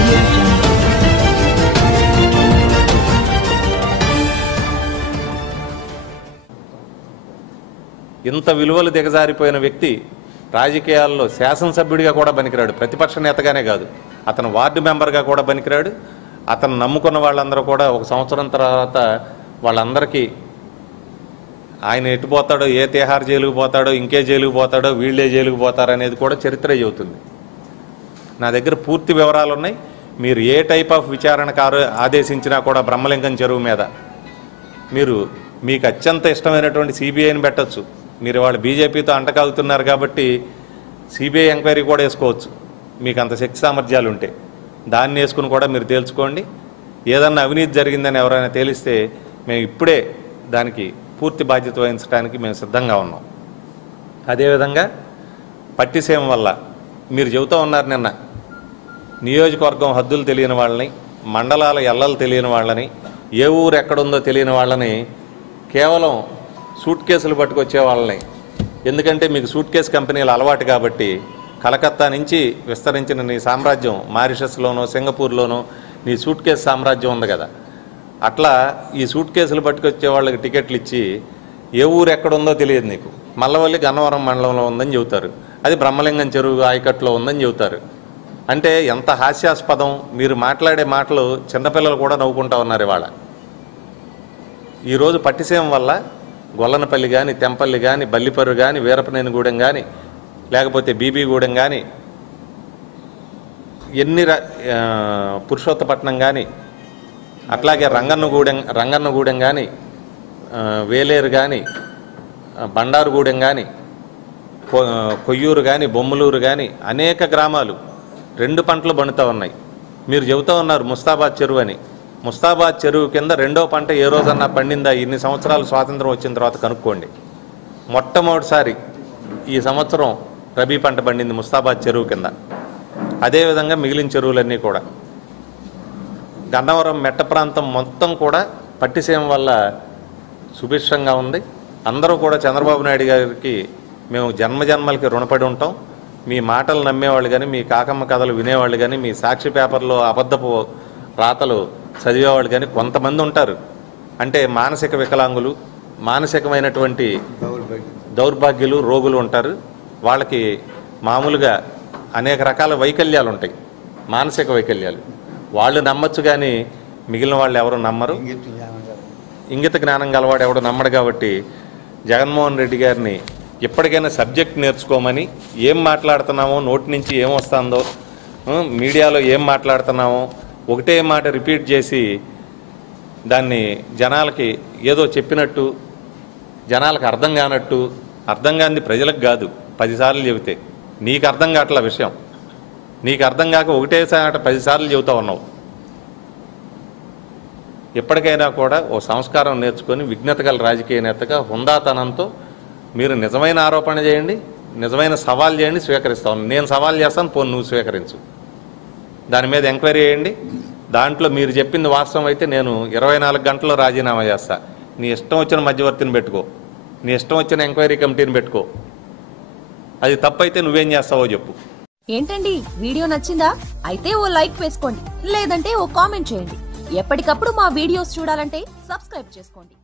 Audio Jungle. ఇంత విలువలు దిగజారిపోయిన వ్యక్తి రాజకీయాల్లో శాసనసభ్యుడిగా కూడా పనికిరాడు, ప్రతిపక్ష నేతగానే కాదు, అతను వార్డు మెంబర్గా కూడా పనికిరాడు. అతను నమ్ముకున్న వాళ్ళందరూ కూడా ఒక సంవత్సరం తర్వాత వాళ్ళందరికీ ఆయన ఎట్టుపోతాడో, ఏ తిహార్ జైలుకు పోతాడో, ఇంకే జైలుకు పోతాడో, వీళ్ళే జైలుకు పోతారో అనేది కూడా చరిత్ర చెబుతుంది. నా దగ్గర పూర్తి వివరాలు ఉన్నాయి. మీరు ఏ టైప్ ఆఫ్ విచారణకు ఆదేశించినా కూడా బ్రహ్మలింగం చెరువు మీద మీకు అత్యంత ఇష్టమైనటువంటి సిబిఐని పెట్టచ్చు. మీరు వాళ్ళు బీజేపీతో అంటకాగుతున్నారు కాబట్టి సిబిఐ ఎంక్వైరీ కూడా వేసుకోవచ్చు, మీకు అంత శక్తి సామర్థ్యాలు ఉంటే. దాన్ని వేసుకుని కూడా మీరు తేల్చుకోండి. ఏదన్నా అవినీతి జరిగిందని ఎవరైనా తేలిస్తే మేము ఇప్పుడే దానికి పూర్తి బాధ్యత వహించడానికి మేము సిద్ధంగా ఉన్నాం. అదేవిధంగా పట్టిసీమ వల్ల మీరు చెబుతూ ఉన్నారు, నిన్న నియోజకవర్గం హద్దులు తెలియని వాళ్ళని, మండలాల ఎల్లలు తెలియని వాళ్ళని, ఏ ఊరు ఎక్కడుందో తెలియని వాళ్ళని కేవలం సూట్ కేసులు పట్టుకొచ్చే వాళ్ళని, ఎందుకంటే మీకు సూట్ కేసు కంపెనీలు అలవాటు కాబట్టి, కలకత్తా నుంచి విస్తరించిన నీ సామ్రాజ్యం మారిషస్లోనో సింగపూర్లోనో నీ సూట్ కేసు సామ్రాజ్యం ఉంది కదా, అట్లా ఈ సూట్ కేసులు పట్టుకొచ్చే వాళ్ళకి టికెట్లు ఇచ్చి ఏ ఊరు ఎక్కడుందో తెలియదు నీకు, మల్లవల్లి గన్నవరం మండలంలో ఉందని చెబుతారు, అది బ్రహ్మలింగం చెరువు ఆయకట్లో ఉందని చెబుతారు. అంటే ఎంత హాస్యాస్పదం! మీరు మాట్లాడే మాటలు చిన్నపిల్లలు కూడా నవ్వుకుంటా ఉన్నారు ఇవాళ. ఈరోజు పట్టిసీమ వల్ల గొల్లనపల్లి కానీ, తెంపల్లి కానీ, బల్లిపర్రు కానీ, వీరపనేనిగూడెం కానీ, లేకపోతే బీబీగూడెం కానీ, పురుషోత్తపట్నం కానీ, అట్లాగే రంగన్నగూడెం కానీ, వేలేరు కానీ, బండారుగూడెం కానీ, కొయ్యూరు కానీ, బొమ్మలూరు కానీ, అనేక గ్రామాలు 2 పంటలు పండుతూ ఉన్నాయి. మీరు చెబుతూ ఉన్నారు ముస్తాబాద్ చెరువు అని. ముస్తాబాద్ చెరువు కింద 2వ పంట ఏ రోజన్నా పండిందా? ఇన్ని సంవత్సరాలు స్వాతంత్రం వచ్చిన తర్వాత కనుక్కోండి. మొట్టమొదటిసారి ఈ సంవత్సరం రబీ పంట పండింది ముస్తాబాద్ చెరువు కింద. అదేవిధంగా మిగిలిన చెరువులన్నీ కూడా, గన్నవరం మెట్ట ప్రాంతం మొత్తం కూడా పట్టిసీమ వల్ల సుభిక్షంగా ఉంది. అందరూ కూడా చంద్రబాబు నాయుడు గారికి మేము జన్మజన్మలకి రుణపడి ఉంటాం. మీ మాటలు నమ్మేవాళ్ళు కానీ, మీ కాకమ్మ కథలు వినేవాళ్ళు కానీ, మీ సాక్షి పేపర్లో అబద్ధపు రాతలు చదివేవాళ్ళు కానీ కొంతమంది ఉంటారు. అంటే మానసిక వికలాంగులు, మానసికమైనటువంటి దౌర్భాగ్యులు, రోగులు ఉంటారు. వాళ్ళకి మామూలుగా అనేక రకాల వైకల్యాలు ఉంటాయి, మానసిక వైకల్యాలు. వాళ్ళు నమ్మచ్చు కానీ మిగిలిన వాళ్ళు ఎవరు నమ్మరు. ఇంగిత జ్ఞానం గలవాడు ఎవడు నమ్మడు. కాబట్టి జగన్మోహన్ రెడ్డి గారిని ఎప్పటికైనా సబ్జెక్ట్ నేర్చుకోమని, ఏం మాట్లాడుతున్నామో, నోటి నుంచి ఏం వస్తుందో, మీడియాలో ఏం మాట్లాడుతున్నామో ఒకటే మాట రిపీట్ చేసి దాన్ని జనాలకి ఏదో చెప్పినట్టు, జనాలకు అర్థం కానట్టు, అర్థం కానిది ప్రజలకు కాదు 10 సార్లు చెబితే నీకు అర్థం కావట్ల విషయం, నీకు అర్థం కాక ఒకటేసారి 10 సార్లు చెబుతూ ఉన్నావు. ఎప్పటికైనా కూడా ఓ సంస్కారం నేర్చుకొని విజ్ఞత గల రాజకీయ నేతగా హుందాతనంతో మీరు నిజమైన ఆరోపణ చేయండి, నిజమైన సవాల్ చేయండి, స్వీకరిస్తాను. నేను సవాల్ చేస్తాను, పోను నువ్వు స్వీకరించు. దాని మీద ఎంక్వైరీ చేయండి. దాంట్లో మీరు చెప్పింది వాస్తవం అయితే నేను 24 గంటల్లో రాజీనామా చేస్తా. నీ ఇష్టం వచ్చిన మధ్యవర్తిని పెట్టుకో, నీ ఇష్టం వచ్చిన ఎంక్వైరీ కమిటీని పెట్టుకో. అది తప్పైతే నువ్వేం చేస్తావో చెప్పు. ఏంటండి, వీడియో నచ్చిందా? అయితే ఓ లైక్ వేసుకోండి, లేదంటే ఓ కామెంట్ చేయండి. ఎప్పటికప్పుడు మా వీడియోస్ చూడాలంటే సబ్స్క్రైబ్ చేసుకోండి.